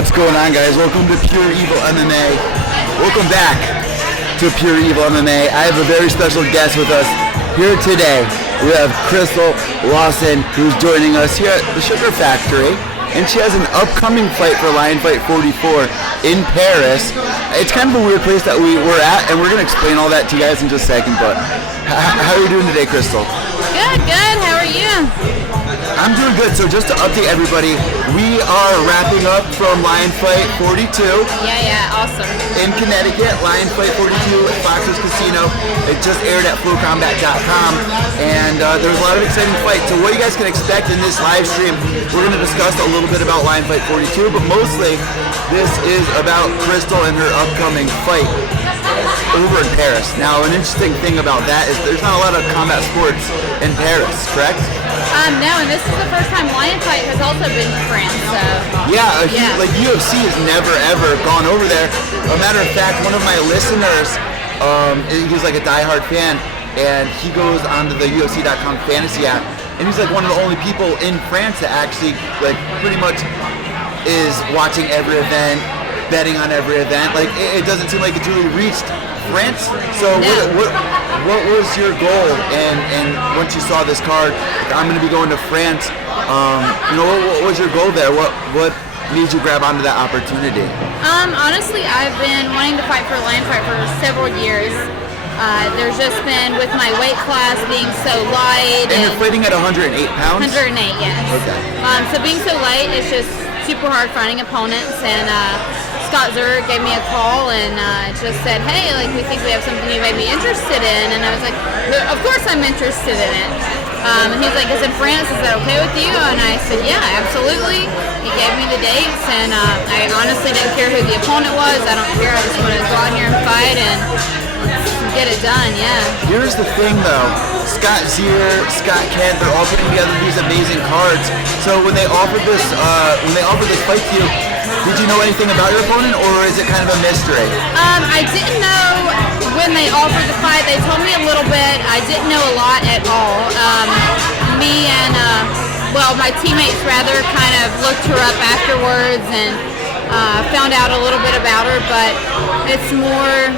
What's going on, guys? Welcome to Pure Evil MMA. Welcome back to Pure Evil MMA. I have a very special guest with us here today. We have Crystal Lawson, who's joining us here at the Sugar Factory, and she has an upcoming fight for Lion Fight 44 in Paris. It's kind of a weird place that we're at, and we're going to explain all that to you guys in just a second, but how are you doing today, Crystal? Good. How are you? I'm doing good. So just to update everybody, we are wrapping up from Lion Fight 42. Yeah, awesome. In Connecticut, Lion Fight 42 at Fox's Casino. It just aired at flowcombat.com, and there's a lot of exciting fights. So what you guys can expect in this live stream, we're going to discuss a little bit about Lion Fight 42, but mostly this is about Crystal and her upcoming fight over in Paris. Now, an interesting thing about that is there's not a lot of combat sports in Paris, correct? No, and this is the first time Lion Fight has also been to France, so... Yeah, like UFC has never, ever gone over there. A matter of fact, one of my listeners, he's like a diehard fan, and he goes onto the UFC.com fantasy app, and he's like one of the only people in France that actually, like, pretty much is watching every event, betting on every event. Like, it doesn't seem like it's really reached France. So what was your goal? And once you saw this card, like, I'm going to be going to France. What was your goal there? What made you grab onto that opportunity? Honestly, I've been wanting to fight for Lion Fight for several years. There's just been, with my weight class being so light. And you're fighting at 108 pounds? 108, yes. Okay. So being so light, it's just super hard finding opponents, and Scott Zurich gave me a call and just said, hey, like, we think we have something you may be interested in. And I was like, of course I'm interested in it. And he's like, it's in France, is that okay with you? And I said, yeah, absolutely. He gave me the dates, and I honestly didn't care who the opponent was. I don't care. I just want to go out here and fight and get it done, yeah. Here's the thing, though. Scott Zier, Scott Kent, they're all putting together these amazing cards. So when they offered this fight to you, did you know anything about your opponent, or is it kind of a mystery? I didn't know when they offered the fight. They told me a little bit. I didn't know a lot at all. Me and, my teammates rather kind of looked her up afterwards and found out a little bit about her, but it's more,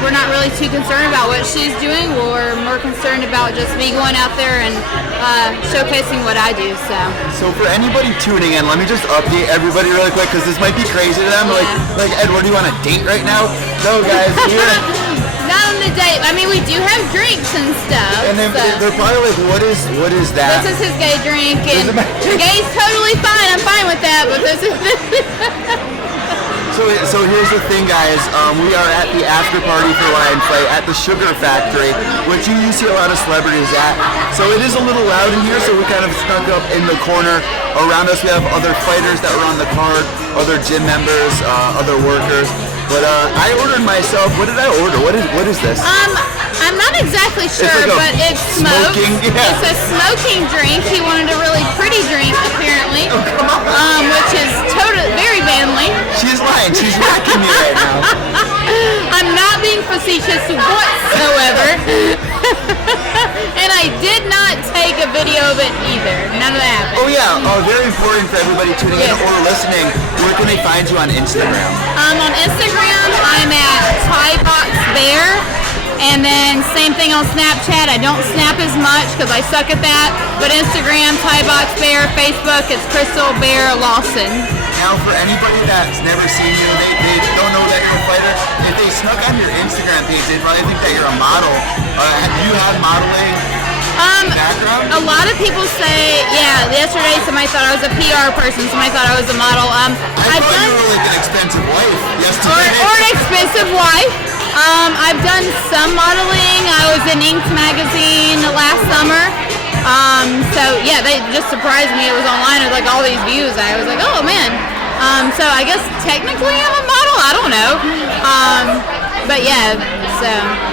we're not really too concerned about what she's doing. We're more concerned about just me going out there and showcasing what I do. So for anybody tuning in, let me just update everybody really quick, because this might be crazy to them. Yeah. Like Edward, do you want a date right now? No, guys. Not on the date. I mean, we do have drinks and stuff. And then they're probably like, what is that? This is his gay drink, and gay's totally fine. I'm fine with that, but this is... So here's the thing, guys. We are at the after party for Lion Fight at the Sugar Factory, which you see a lot of celebrities at. So it is a little loud in here, so we kind of snuck up in the corner. Around us we have other fighters that were on the card, other gym members, other workers. But I ordered myself. What did I order? What is this? I'm not exactly sure, but it's smoked. Yeah. It's a smoking drink. He wanted a really pretty drink, apparently, which is very manly. She's lying. She's whacking me right now. I'm not being facetious whatsoever. And I did not take a video of it either. None of that happened. Oh yeah, very important for everybody tuning in or listening. Where can they find you on Instagram? On Instagram, I'm at ThaiBoxBear. And then same thing on Snapchat. I don't snap as much because I suck at that. But Instagram, ThaiBoxBear. Facebook, it's Crystal Bear Lawson. Now, for anybody that's never seen you, they don't know that you're a fighter. If they snuck on your Instagram page, they probably think that you're a model. Have you had modeling background? A lot of people say, yesterday somebody thought I was a PR person, somebody thought I was a model. I thought you were like an expensive wife yesterday. Or an expensive wife. I've done some modeling. I was in Inked magazine last summer. They just surprised me. It was online with like all these views. I was like, oh man. So I guess technically I'm a model. I don't know. But yeah, so.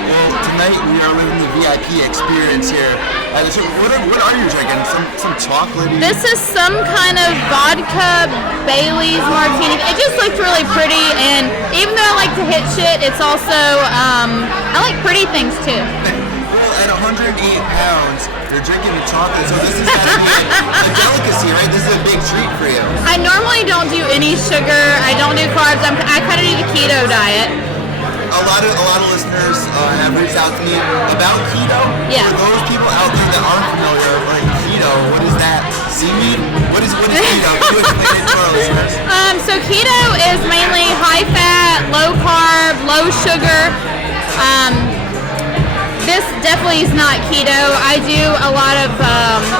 Well, tonight we are living the VIP experience here. What are you drinking? Some chocolate? This is some kind of vodka Bailey's martini. It just looked really pretty, and even though I like to hit shit, it's also, I like pretty things too. Well, at 108 pounds, You're drinking the chocolate, so this is gotta be a delicacy, right? This is a big treat for you. I normally don't do any sugar. I don't do carbs. I kind of do the keto diet. A lot of listeners have reached out to me about keto. Yeah. For those people out there that aren't familiar, like keto, what is that? Seaweed? What is keto? Can you explain it to our listeners? So keto is mainly high fat, low carb, low sugar. This definitely is not keto. I do a lot of,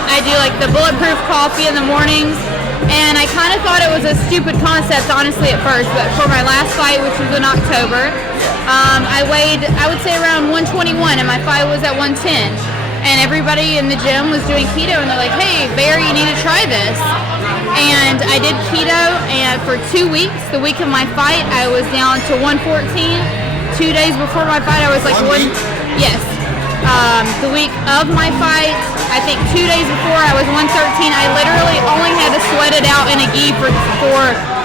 I do like the bulletproof coffee in the mornings, and I kind of thought it was a stupid concept, honestly, at first, but for my last fight, which was in October, I weighed, I would say around 121, and my fight was at 110, and everybody in the gym was doing keto, and they're like, hey, Barry, you need to try this, and I did keto, and for 2 weeks, the week of my fight, I was down to 114. 2 days before my fight, I was like yes. The week of my fight, I think 2 days before, I was 113. I literally only had to sweat it out in a gi for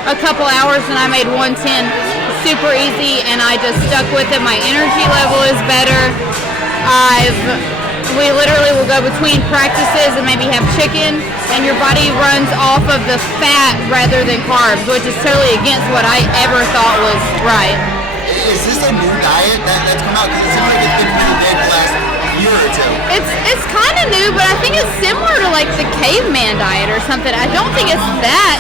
a couple hours, and I made 110 super easy, and I just stuck with it. My energy level is better. We literally will go between practices and maybe have chicken, and your body runs off of the fat rather than carbs, which is totally against what I ever thought was right. Is this a new diet that's come out? Because it seems like it's been pretty big the last year or two. It's kind of new, but I think it's similar to like the caveman diet or something. I don't think it's that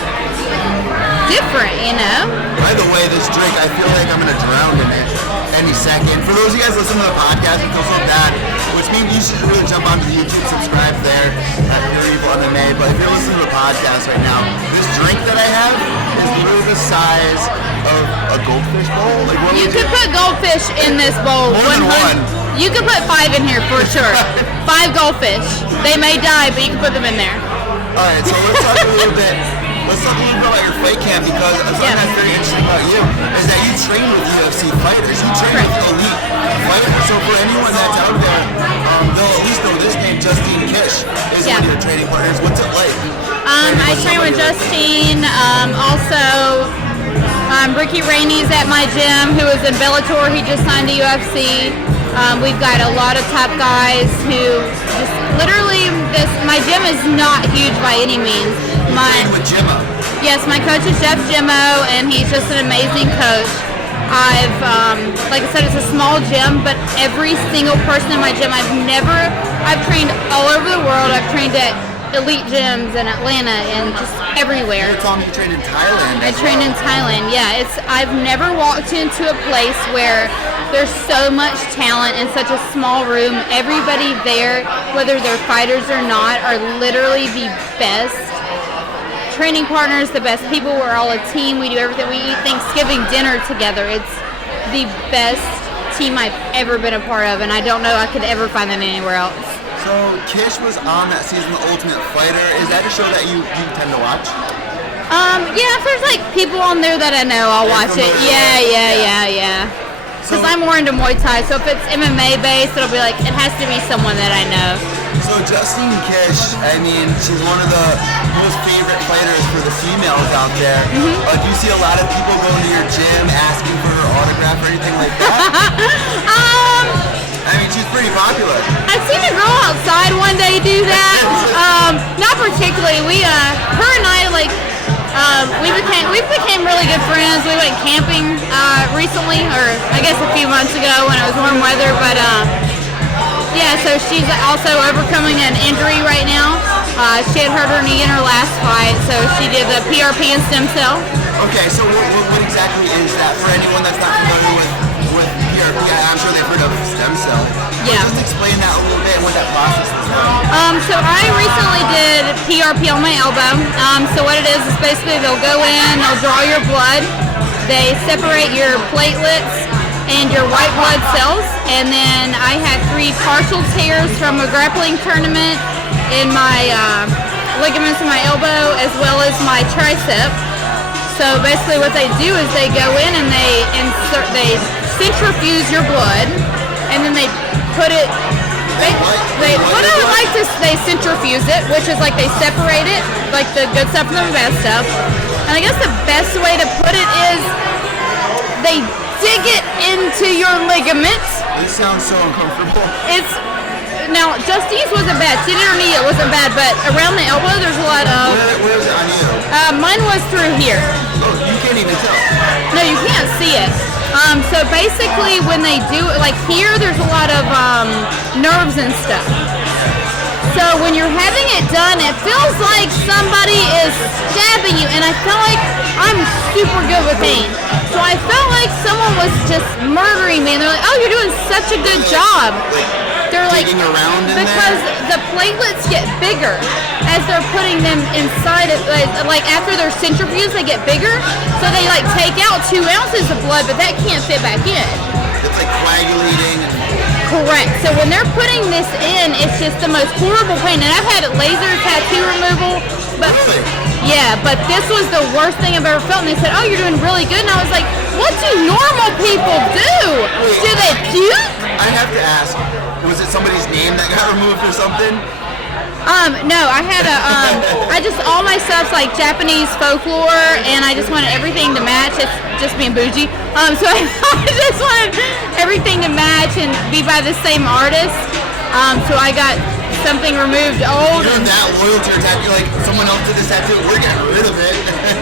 different, you know? By the way, this drink, I feel like I'm going to drown in it any second. For those of you guys listening to the podcast, it feels so bad, which means you should really jump onto the YouTube, subscribe there at Pure Evil MMA. But if you're listening to the podcast right now, this drink that I have is literally the size of a goldfish bowl. Like, what you could put goldfish in this bowl. More than one. You could put 5 in here for sure. 5 goldfish. They may die, but you can put them in there. All right, so let's talk a little bit. Let's talk a little bit about your fight camp, because something that's very interesting about you is that you train with UFC fighters. You train with elite fighters. So for anyone that's out there, they'll at least know this name. Justine Kish is one of your training partners. What's it like? I train with Justine. Also, Ricky Rainey's at my gym, who is in Bellator. He just signed to UFC. We've got a lot of top guys who just literally, my gym is not huge by any means. With Jimmo. Yes, my coach is Jeff Jimmo, and he's just an amazing coach. Like I said, it's a small gym, but every single person in my gym, I've trained all over the world. I've trained at elite gyms in Atlanta and just everywhere. You told me you trained in Thailand. I trained in Thailand, yeah. I've never walked into a place where there's so much talent in such a small room. Everybody there, whether they're fighters or not, are literally the best training partners, the best people. We're all a team. We do everything. We eat Thanksgiving dinner together. It's the best team I've ever been a part of, and I don't know I could ever find that anywhere else. So Kish was on that season, The Ultimate Fighter. Is that a show that you tend to watch? Yeah, if there's like people on there that I know, I'll watch it. Yeah. Because I'm more into Muay Thai, so if it's MMA based, it'll be like, it has to be someone that I know. So Justine Kish, I mean, she's one of the most favorite fighters for the females out there. Mm-hmm. Do you see a lot of people going to your gym asking for her autograph or anything like that? I mean, she's pretty popular. I've seen a girl outside one day do that. Not particularly. Her and I, we became really good friends. We went camping recently, or I guess a few months ago when it was warm weather. But yeah, so she's also overcoming an injury right now. She had hurt her knee in her last fight, so she did the PRP and stem cell. Okay, so what exactly is that for anyone that's not familiar with PRP? I'm sure they've heard of stem cell. Yeah. Just explain that a little bit and what that process is like. So I recently did PRP on my elbow. So what it is basically they'll go in, they'll draw your blood, they separate your platelets and your white blood cells, and then I had 3 partial tears from a grappling tournament in my ligaments in my elbow as well as my tricep. So basically what they do is they go in and they centrifuge your blood, and then they put it, they centrifuge it, which is like they separate it, like the good stuff from the bad stuff. And I guess the best way to put it is they dig it into your ligaments. This sounds so uncomfortable. It's Now, Justine's wasn't bad. Sitting underneath it wasn't bad, but around the elbow, there's a lot of... Where is it on you? Mine was through here. Oh, you can't even tell. No, you can't see it. So basically, when they do, like here, there's a lot of nerves and stuff. So when you're having it done, it feels like somebody is stabbing you, and I feel like I'm super good with pain. So I felt like someone was just murdering me, and they're like, "Oh, you're doing such a good job." They're like, because the platelets get bigger as they're putting them inside it. Like after they're centrifuged, they get bigger. So they like take out 2 ounces of blood, but that can't fit back in. It's like coagulating. Correct. So when they're putting this in, it's just the most horrible pain. And I've had laser tattoo removal, but yeah, but this was the worst thing I've ever felt. And they said, "Oh, you're doing really good." And I was like, "What do normal people do? Do they puke?" I have to ask. Was it somebody's name that got removed or something? No, I had all my stuff's like Japanese folklore, and I just wanted everything to match. It's just being bougie. So I just wanted everything to match and be by the same artist. So I got something removed old. You're that loyal to your tattoo. You're like, someone else did this tattoo, we're getting rid of it.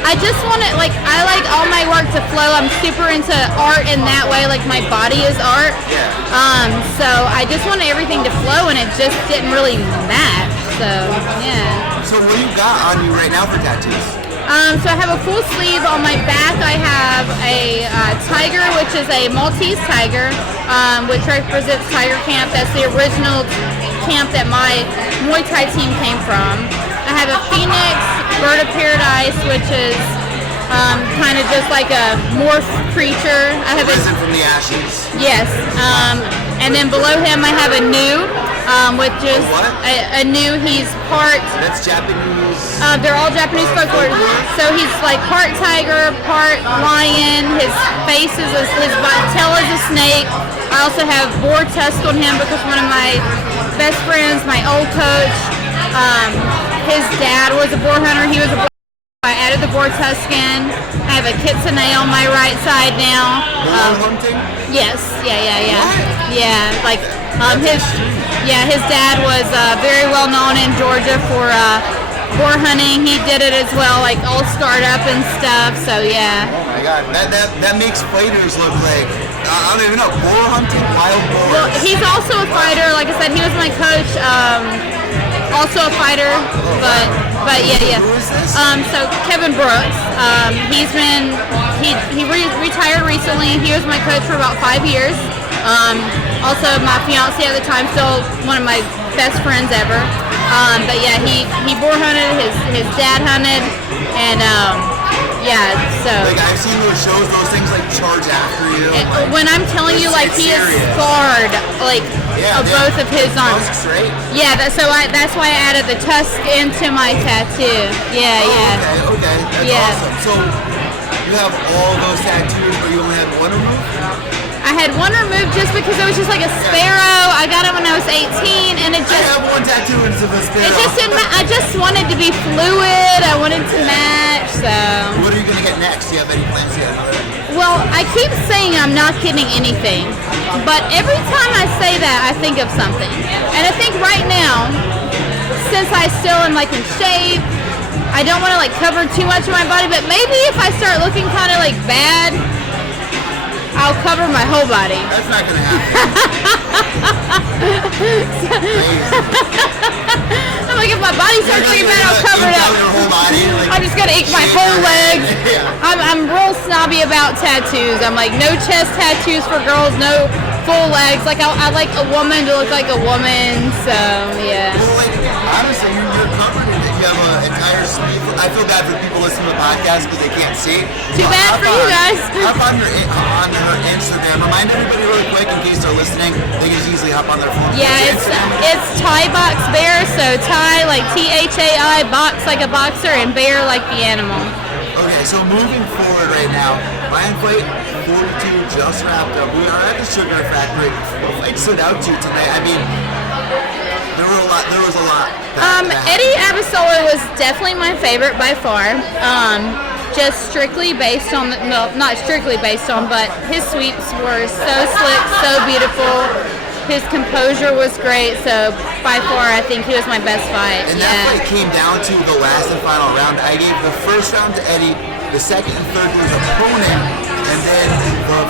I just want it, like, I like all my work to flow. I'm super into art in that way, like my body is art. Yeah. So I just wanted everything to flow, and it just didn't really match. So yeah. So what do you got on you right now for tattoos? So I have a full sleeve. On my back I have a tiger, which is a Maltese tiger, which represents Tiger Camp. That's the original camp that my Muay Thai team came from. I have a phoenix, bird of paradise, which is kind of just like a morph creature. I have Risen from the ashes. Yes. And then below him I have a gnu, which is a gnu. He's part... That's Japanese. They're all Japanese folklore. So he's like part tiger, part lion. His face is his tail is a snake. I also have boar tusk on him because one of my best friends, my old coach, his dad was a boar hunter. He was a boar. I added the boar tusk in. I have a kitsune on my right side now. Boar hunting? Yes. Yeah. Like his dad was very well known in Georgia for boar hunting. He did it as well, like all scarred up and stuff. So yeah. Oh my God, that makes fighters look like I don't even know, boar hunting, wild boars. Well, he's also a fighter. Like I said, he was my coach. Also a fighter, but yeah. Who is this? So Kevin Brooks. He retired recently. He was my coach for about 5 years. Also my fiance at the time, still one of my best friends ever. But yeah, he boar hunted. His dad hunted, and yeah. So like I've seen those shows, those things like charge after you. When I'm telling you, like he is scarred, like both of his arms. Tusks, right? Yeah, that's why I added the tusk into my tattoo. Yeah. Okay, that's awesome. So you have all those tattoos, but you only had one removed? I had one removed just because it was just like a sparrow. I got it when I was 18, and it just... I have one tattoo and it's a sparrow. It just didn't I just wanted to be fluid. I wanted to match, so... What are you going to get next? Do you have any plans yet? Well, I keep saying I'm not getting anything, but every time I say that, I think of something. And I think right now, since I still am like in shape, I don't want to like cover too much of my body, but maybe if I start looking kind of like bad, I'll cover my whole body. That's not gonna happen. I'm like, if my body starts looking bad, I'll cover it up. Your whole body, like, I'm just gonna ink my whole legs. I'm real snobby about tattoos. I'm like, no chest tattoos for girls, no full legs. Like I like a woman to look like a woman. So yeah. Well, like honestly, you're covered in it. You have an entire sleeve. I feel bad for people listening to the podcast because they can't see. Too bad for you guys. Hop on her Instagram. Remind everybody really quick in case they're listening. They can just easily hop on their phone. Yeah, it's Thai Box Bear. So Thai like THAI, box like a boxer, and bear like the animal. Okay, so moving forward right now, Lion Fight 42 just wrapped up. We are at the Sugar Factory. What fight stood out to you tonight? I mean, there was a lot. Eddie Abisola was definitely my favorite by far. Just strictly based on, not strictly based on, but his sweeps were so slick, so beautiful. His composure was great, so by far I think he was my best fight. And that fight came down to the last and final round. I gave the first round to Eddie, the second and third to his opponent, and then the fourth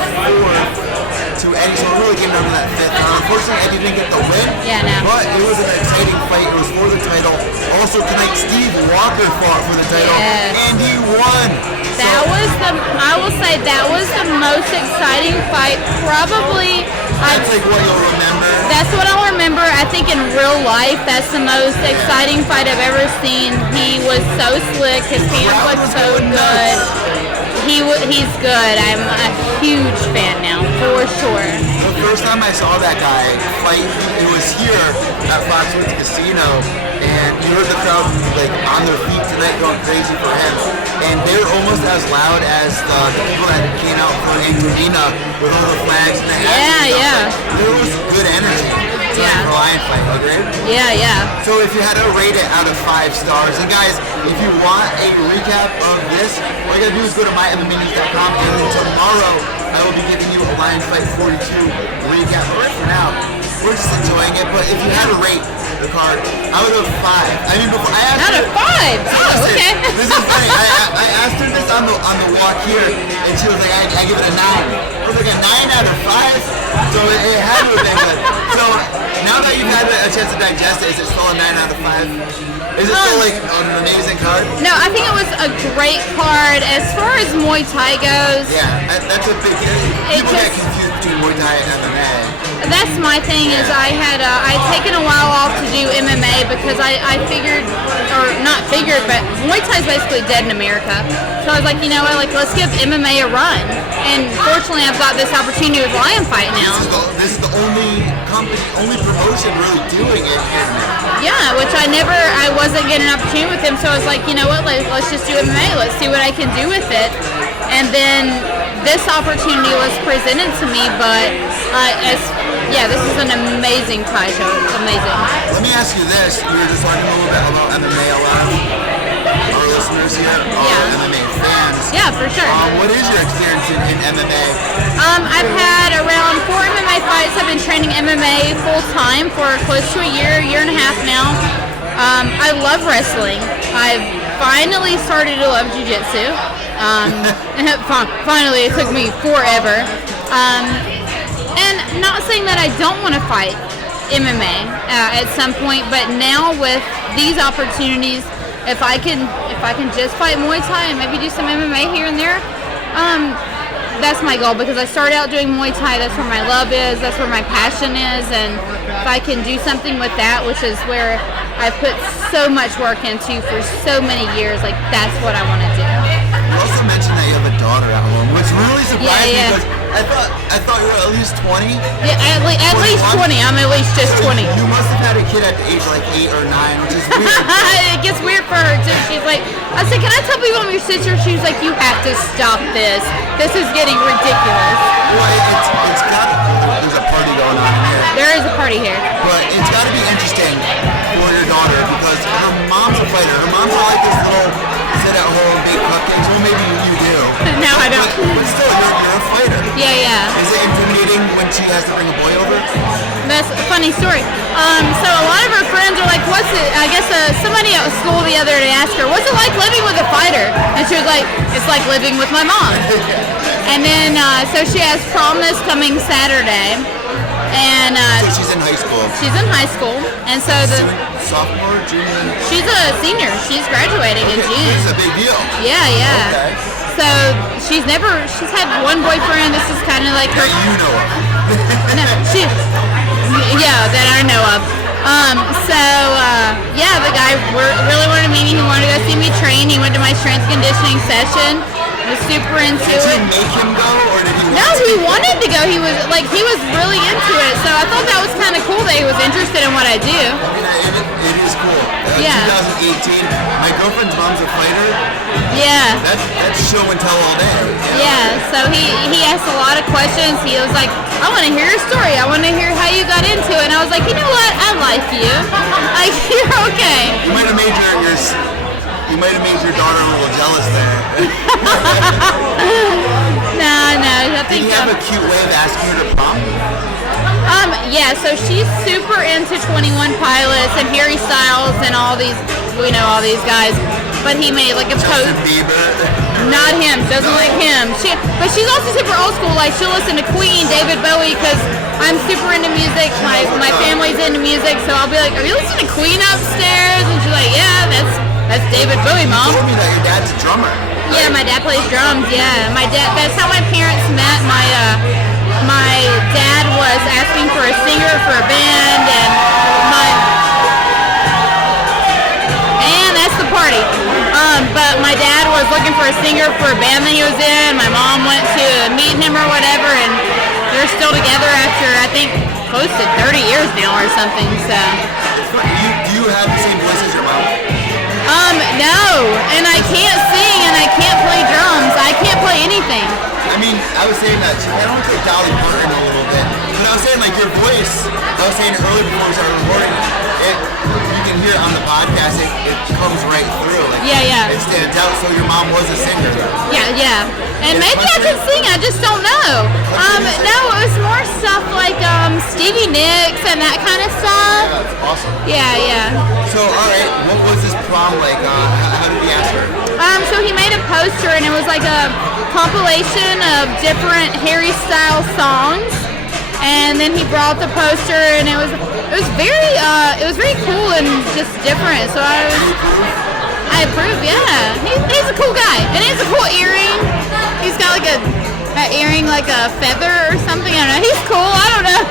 to Eddie. So it really came down to that fifth round. Unfortunately, Eddie didn't get the win. Yeah, no. But it was an exciting fight. It was for the title. Also tonight, Steve Walker fought for the title, and he won. I will say that was the most exciting fight. Probably. That's like what you'll remember. That's what I'll remember. I think in real life, that's the most exciting fight I've ever seen. He was so slick. His hands looked so good. He's good. I'm a huge fan now, for sure. The first time I saw that guy fight, it was here at Foxwoods Casino, and you heard the crowd like on their feet tonight going crazy for him. And they're almost as loud as the people that came out for Angelina with all the flags and the hats. Yeah. There was good energy. For Lion fight, agreed? Yeah. So if you had to rate it out of 5 stars, and guys, if you want a recap of this, all you gotta do is go to mymmanews.com, and then tomorrow I will be giving you a Lion Fight 42 recap. But right for now, we're just enjoying it. But if you had to rate the card out of 5, I mean, before I asked out of 5. Oh, okay. This is funny. I asked her this on the walk here, and she was like, I give it a 9. I was like, a 9 out of 5. So it had to have been good. So now that you've had a chance to digest it, is it still a 9 out of 5? Is it still like an amazing card? No, I think it was a great card. As far as Muay Thai goes, that's a big people get confused between Muay Thai and MMA. That's my thing. Is I'd taken a while off to do MMA because I figured, or not figured, but Muay Thai is basically dead in America. So I was like, you know what, like let's give MMA a run. And fortunately, I've got this opportunity with Lion Fight now. This is the only promotion really doing it here. Yeah, which I wasn't getting an opportunity with him, so I was like, you know what, let's just do MMA, let's see what I can do with it. And then this opportunity was presented to me, but this is an amazing Thai show, it's amazing. Let me ask you this, you were just talking a little bit about MMA, a lot of our listeners here are MMA fans. Yeah, for sure. What is your experience in MMA? I've had around 4 MMA fights. I've been training MMA full time for close to a year and a half now. I love wrestling. I've finally started to love jiu-jitsu. Finally, it took me forever. And not saying that I don't want to fight MMA at some point, but now with these opportunities, if I can just fight Muay Thai and maybe do some MMA here and there, that's my goal, because I started out doing Muay Thai. That's where my love is. That's where my passion is. And if I can do something with that, which is where I put so much work into for so many years, like that's what I want to do. You also mentioned that you have a daughter at home, which really surprised me because I thought you were at least 20. Yeah, at least 20. I'm at least just 20. You must have had a kid at the age like 8 or 9, which is weird. It gets weird for her too. She's like, I said, can I tell people I'm your sister? She was like, you have to stop this. This is getting ridiculous. Well, it's got, there's a party going on here. There is a party here. But it's got to be interesting for your daughter because her mom's a fighter. Her mom's not like this little sit at home, bake cupcakes. Well, maybe you do. No, I don't. But still, you're a fighter. Yeah. Is it intimidating when she has to bring a boy over? That's a funny story. So a lot of her friends are like, what's it? I guess somebody at school the other day asked her, what's it like living with a fighter? And she was like, it's like living with my mom. And then, so she has prom this coming Saturday. And so she's in high school. She's in high school. And so sophomore, junior? She's a senior. She's graduating in June. It's a big deal. Yeah. Okay. So she's had one boyfriend. This is kind of like her. That you know of. That I know of. The guy really wanted to meet me. He wanted to go see me train. He went to my strength conditioning session. Was super into it. Did you make him go, or did he? No, he wanted to go. He was really into it. So I thought that was kind of cool that he was interested in what I do. It is cool. 2018. My girlfriend's mom's a fighter. Yeah. That's show and tell all day. Yeah. So he asked a lot of questions. He was like, I want to hear your story. I want to hear how you got into it. And I was like, you know what? I like you. Like, you're okay. You might have made your daughter a little jealous there. No, No. I Did think. he have a cute way of asking her to prom? Yeah. So she's super into 21 Pilots and Harry Styles and all these, all these guys. But he made like a post. Justin Bieber. Not him. Doesn't like him. But she's also super old school. Like she'll listen to Queen, David Bowie, because I'm super into music. My family's into music, so I'll be like, "Are you listening to Queen upstairs?" And she's like, "Yeah, that's David Bowie, Mom." You told me that your dad's a drummer. Yeah, my dad plays drums. Yeah, my dad. That's how my parents met. My dad was asking for a singer for a band, and that's the party. But my dad was looking for a singer for a band that he was in. My mom went to meet him or whatever, and they're still together after I think close to 30 years now or something. So. Do you have the same voice as your mom? No, and I can't sing and I can't play drums. I can't play anything. I mean, I was saying that she kind of looks like Dolly Parton a little bit. But I was saying, like, your voice, I was saying earlier before we started recording, you can hear it on the podcast, it comes right through. Like, yeah. It stands out, so your mom was a singer. Yeah. And maybe I could sing, I just don't know. No, it was more stuff like Stevie Nicks and that kind of stuff. Yeah, that's awesome. Yeah. So, alright, what was this prom like? How did he ask her? So he made a poster and it was like a compilation of different Harry Styles songs. And then he brought the poster and it was very cool and just different. So I approve, yeah. He's a cool guy. And he has a cool earring. He's got like an earring like a feather or something. I don't know. He's cool. I don't know.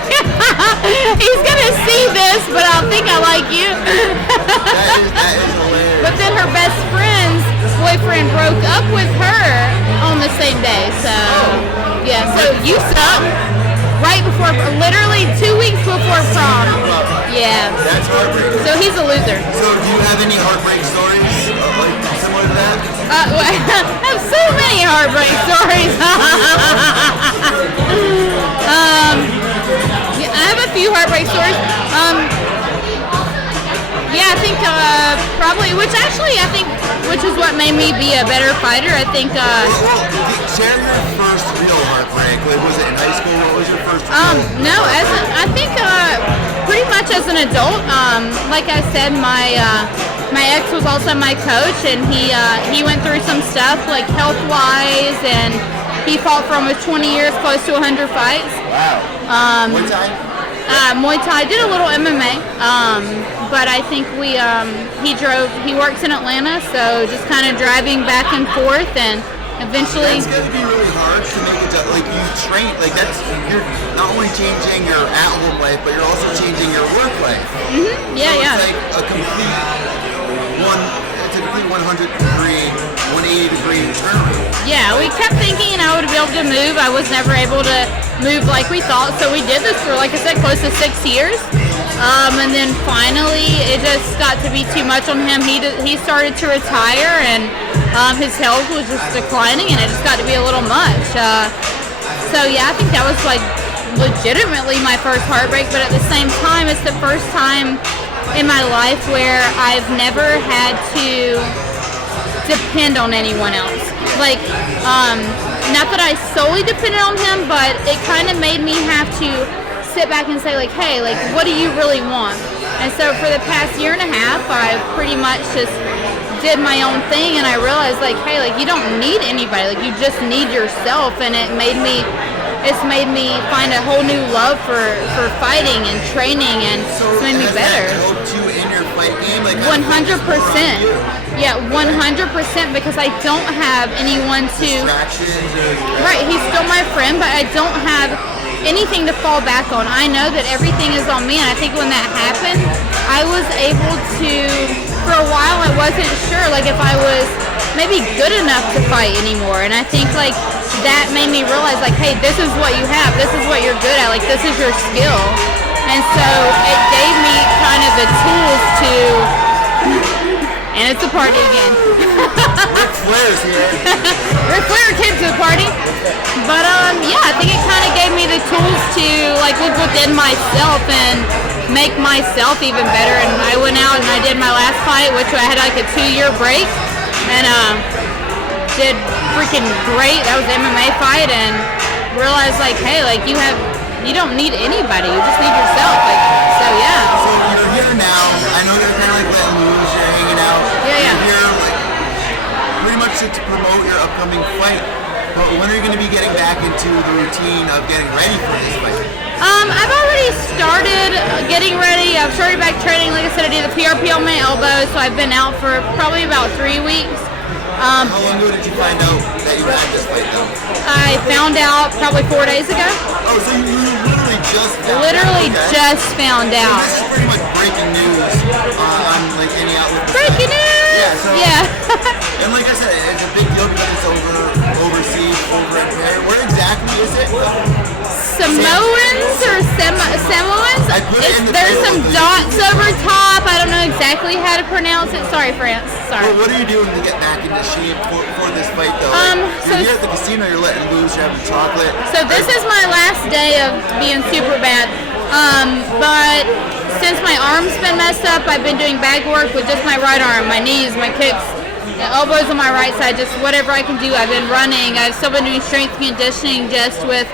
He's going to see this, but I don't think I like you. That is hilarious. But then her best friend's boyfriend broke up with her on the same day. So, yeah. So you suck. Right before, literally 2 weeks before prom. Yeah. That's heartbreaking. So he's a loser. So do you have any heartbreak stories like similar to that? I have so many heartbreak stories. Yeah, I have a few heartbreak stories. Yeah, I think probably, which is what made me be a better fighter. I think. Share your first real heartbreak. Like, was it in high school? What was your first? No, I think pretty much as an adult. Like I said, my ex was also my coach, and he went through some stuff like health wise, and he fought for almost 20 years, close to 100 fights. Wow. Muay Thai? Muay Thai, did a little MMA, but I think he works in Atlanta, so just kind of driving back and forth, and eventually. That's gonna be really hard to make it. Like you train, like you're not only changing your at-home life, but you're also changing your work life. Mm-hmm. Yeah. It's like a complete 180-degree turn. Yeah, we kept thinking I would be able to move. I was never able to move like we thought, so we did this for, like I said, close to 6 years. And then finally, it just got to be too much on him. He started to retire, and his health was just declining, and it just got to be a little much. So yeah, I think that was like legitimately my first heartbreak, but at the same time, it's the first time in my life where I've never had to depend on anyone else. Like, not that I solely depended on him, but it kind of made me have to sit back and say, like, hey, like, what do you really want? And so for the past year and a half, I pretty much just did my own thing, and I realized, like, hey, like, you don't need anybody. Like, you just need yourself, and it's made me find a whole new love for fighting and training, and it's made me better. So has that helped you in your fight game? Like, 100%. Yeah, 100%, because I don't have anyone to. Right, he's still my friend, but I don't have anything to fall back on. I know that everything is on me, and I think when that happened, I was able to. For a while, I wasn't sure, like, if I was maybe good enough to fight anymore, and I think like that made me realize, like, hey, this is what you have, this is what you're good at, like, this is your skill, and so it gave me kind of the tools to. And it's a party again. Ric Flair's here. Ric Flair came to the party. But yeah, I think it kind of gave me the tools to like look within myself and make myself even better. And I went out and I did my last fight, which I had like a 2-year break. And did freaking great. That was the MMA fight, and realized like, hey, like you don't need anybody. You just need yourself. Like, so yeah. So you're here now. I know you're kind of like letting loose. You're hanging out. Yeah. You're here like pretty much to promote your upcoming fight. But when are you going to be getting back into the routine of getting ready for this fight? I've already started getting ready. I've started back training. Like I said, I did the PRP on my elbow, so I've been out for probably about 3 weeks. How long ago did you find out that you had this fight though? I found out probably 4 days ago. Oh, so you literally just found out. Just found out. So this is pretty much breaking news on like any outlet. Breaking news! Yeah, so, yeah. And like I said, it's a big deal because it's overseas, over in Paris. Where exactly is it? Samoens or Samoens? There's some dots over top. I don't know exactly how to pronounce it. Sorry, France. Sorry. Well, what are you doing to get back into shape for this fight, though? You're here at the casino. You're letting loose. You're having chocolate. So this is my last day of being super bad. But since my arm's been messed up, I've been doing bag work with just my right arm, my knees, my kicks, the elbows on my right side, just whatever I can do. I've been running. I've still been doing strength conditioning just with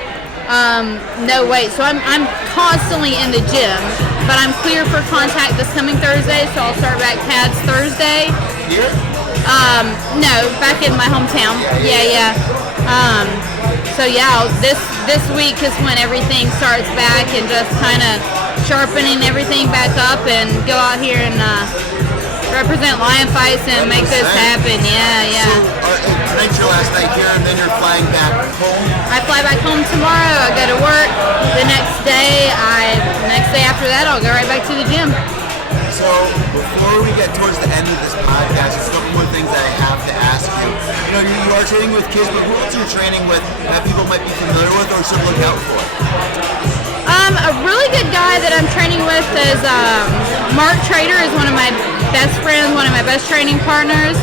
no weight. So I'm constantly in the gym, but I'm clear for contact this coming Thursday, so I'll start back pads Thursday. Here? No, back in my hometown. Yeah. So yeah, this week is when everything starts back and just kind of sharpening everything back up and go out here and represent Lion Fights and make this happen. Yeah. So tonight's your last night here, and then you're flying back home? I fly back home tomorrow. I go to work. The next day after that, I'll go right back to the gym. So before we get towards the end of this podcast, there's a couple more things that I have to ask you. You know, you are training with kids, but who else are you training with that people might be familiar with or should look out for? A really good guy that I'm training with is Mark Trader is one of my best friends, one of my best training partners.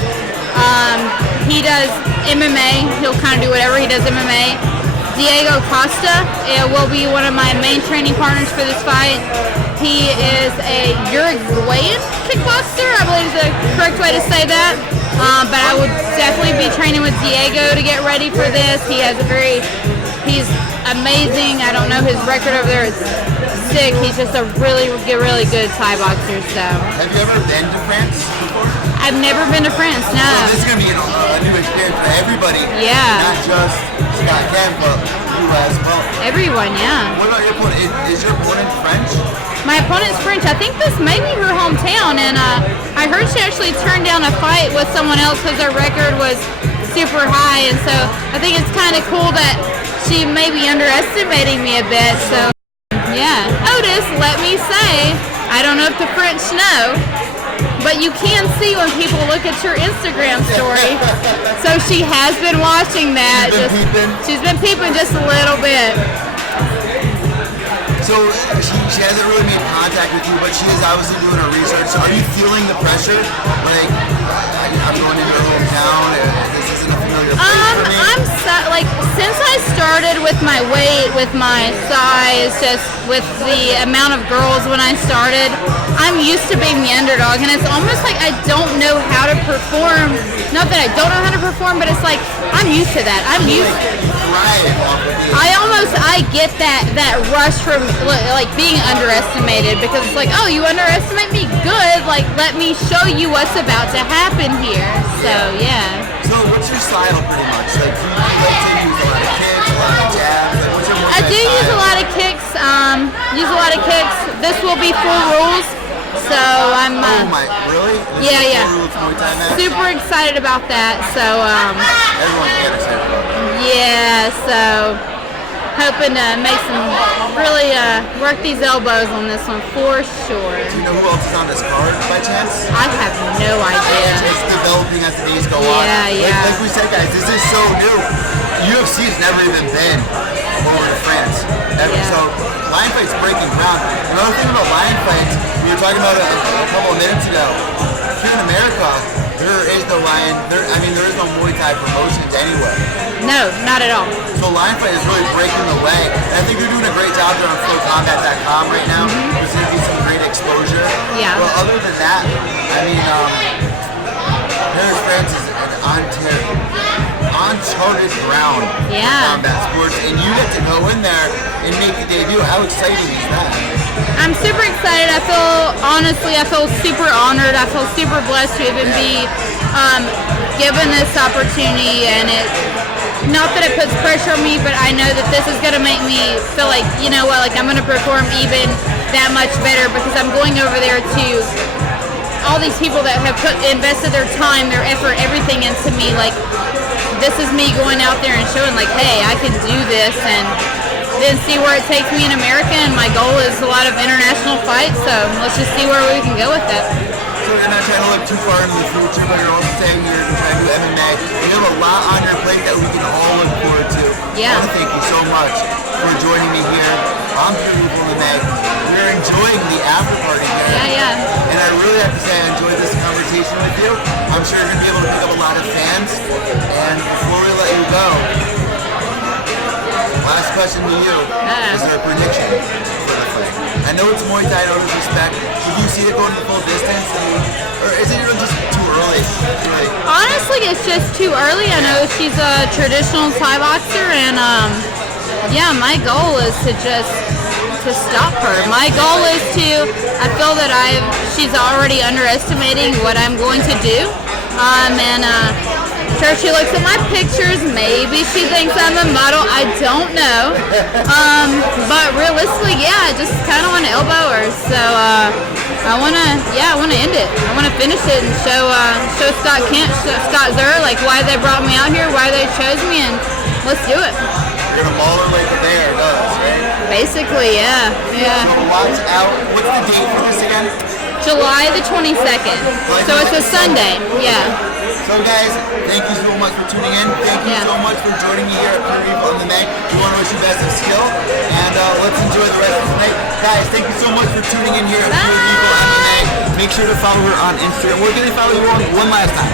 He does MMA. He'll kind of do whatever. He does MMA. Diego Costa will be one of my main training partners for this fight. He is a Uruguayan kickboxer, I believe is the correct way to say that. But I would definitely be training with Diego to get ready for this. He's amazing. I don't know his record over there. It's sick. He's just a really good Thai boxer. So. Have you ever been to France before? I've never been to France, no. So this is going to be a new experience for everybody. Yeah. Not just Scott Ken, but you as well. Everyone, yeah. What about your opponent? Is your opponent French? My opponent's French. I think this may be her hometown, and I heard she actually turned down a fight with someone else because her record was super high, and so I think it's kind of cool that she may be underestimating me a bit, so yeah. Otis, let me say, I don't know if the French know, but you can see when people look at your Instagram story. So she has been watching that. She's been peeping just a little bit. So she hasn't really made contact with you, but she is obviously doing her research. So are you feeling the pressure? Like, I'm going into her hometown, and this isn't a familiar place for me? Since I started with my weight, with my size, just with the amount of girls when I started, I'm used to being the underdog, and it's almost like I don't know how to perform. Not that I don't know how to perform, but it's like I'm used to that. I get that rush from like being underestimated, because it's like, oh, you underestimate me? Good. Like, let me show you what's about to happen here. So yeah. So what's your style pretty much? Like, do you like to use a lot of kicks, a lot of jabs? Like, what's your more I do use a lot of kicks. This will be full rules. So I'm. Really? Yeah. Rules Muay Thai match? Super excited about that. So Everyone's getting excited about that. Yeah. So hoping to make some really work these elbows on this one for sure. Do you know who else is on this card by chance? I have no idea. It's developing as the days go on. Yeah. Like we said, guys, this is so new. UFC has never even been over to France. Ever. Yeah. So Lion Fight's breaking ground. Another thing about Lion Fights, we were talking about it a couple of minutes ago. Here in America, there is no there is no Muay Thai promotions anywhere. No, not at all. So Lion Fight is really breaking the way. And I think they're doing a great job there on flowcombat.com right now. There's going to be some great exposure. Yeah. But other than that, I mean, Paris, France is an Ontario. uncharted ground Yeah. for combat sports, and you get to go in there and make the debut. How exciting is that? I'm super excited. I feel super honored. I feel super blessed to even be given this opportunity, and not that it puts pressure on me, but I know that this is going to make me feel like, you know what, like I'm going to perform even that much better, because I'm going over there to all these people that have invested their time, their effort, everything into me. Like, this is me going out there and showing, like, hey, I can do this, and then see where it takes me in America. And my goal is a lot of international fights, so let's just see where we can go with that. So you're not trying to look too far into the future, but you're also saying you're trying to do MMA. You have a lot on your plate that we can all look forward to. Yeah. I want to thank you so much for joining me here on Beautiful MMA. We're enjoying the after party here. Yeah. And I really have to say I enjoyed this conversation with you. I'm sure you're going to be able to pick up a lot of fans. And before we let you go, last question to you. Is there a prediction for the fight? I know it's Muay Thai, no disrespect. Did you see it going the full distance? Or is it just too early? Honestly, it's just too early. I know she's a traditional Thai boxer, and yeah, my goal is to stop her. My goal is I feel that she's already underestimating what I'm going to do. And sure, she looks at my pictures, maybe she thinks I'm a model, I don't know. But realistically, yeah, I just kind of want to elbow her. So I want to end it. I want to finish it and show Scott Zer, like, why they brought me out here, why they chose me, and let's do it. You're gonna maul her like the bear does, right? Basically, yeah. So lots out. What's the date for this again? July the 22nd. So it's a Sunday, yeah. So guys, thank you so much for tuning in. Thank you so much for joining me here at Pure Evil MMA. We want to wish you best of skill, and let's enjoy the rest of the night. Guys, thank you so much for tuning in here at Pure Evil MMA. Make sure to follow her on Instagram. Where can they follow you on one last time?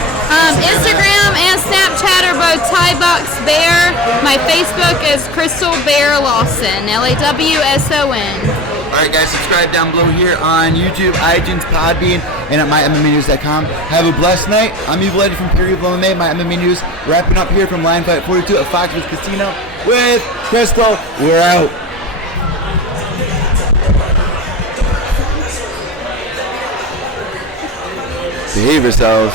Instagram and Snapchat are both ThaiBoxBear. My Facebook is Crystal Lawson, LAWSON. Alright guys, subscribe down below here on YouTube, iTunes, Podbean, and at mymmanews.com. Have a blessed night. I'm Evil Eddie from Pure Evil MMA, my MMA News. Wrapping up here from Lion Fight 42 at Foxwoods Casino with Crystal. We're out. Behave yourselves.